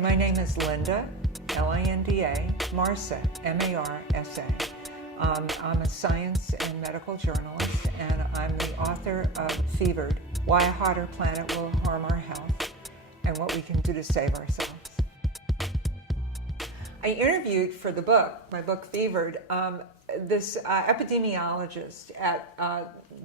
My name is Linda, Linda Marsa, Marsa. I'm a science and medical journalist, and I'm the author of Fevered, Why a Hotter Planet Will Harm Our Health, and What We Can Do to Save Ourselves. I interviewed for the book, my book Fevered, this epidemiologist at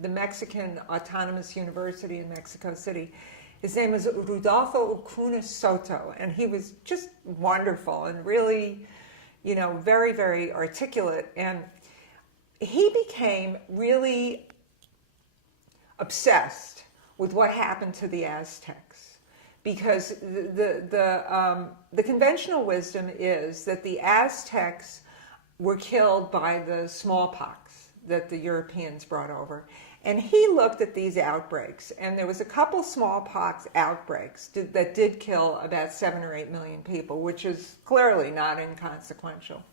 the Mexican Autonomous University in Mexico City. His name is Rodale Soto, and he was just wonderful and really, very, very articulate. And he became really obsessed with what happened to the Aztecs, because the conventional wisdom is that the Aztecs were killed by the smallpox that the Europeans brought over. And he looked at these outbreaks, and there was a couple smallpox outbreaks that did kill about 7 or 8 million people, which is clearly not inconsequential.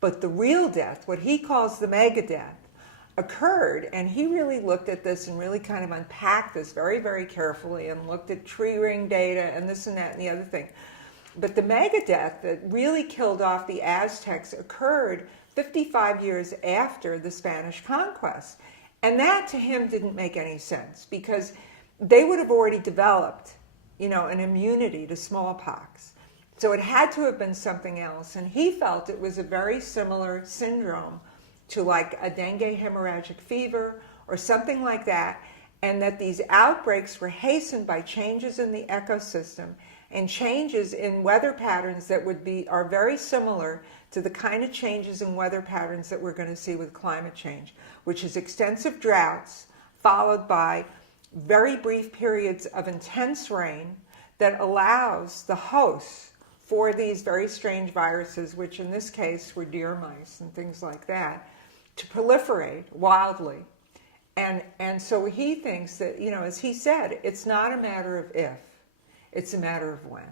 But the real death, what he calls the Megadeath, occurred, and he really looked at this and really kind of unpacked this very, very carefully and looked at tree ring data and this and that and the other thing. But the Megadeath that really killed off the Aztecs occurred 55 years after the Spanish conquest. And that to him didn't make any sense, because they would have already developed, an immunity to smallpox. So it had to have been something else. And he felt it was a very similar syndrome to like a dengue hemorrhagic fever or something like that. And that these outbreaks were hastened by changes in the ecosystem and changes in weather patterns that are very similar to the kind of changes in weather patterns that we're going to see with climate change, which is extensive droughts followed by very brief periods of intense rain that allows the hosts for these very strange viruses, which in this case were deer mice and things like that, to proliferate wildly. And so he thinks that, as he said, it's not a matter of if, it's a matter of when.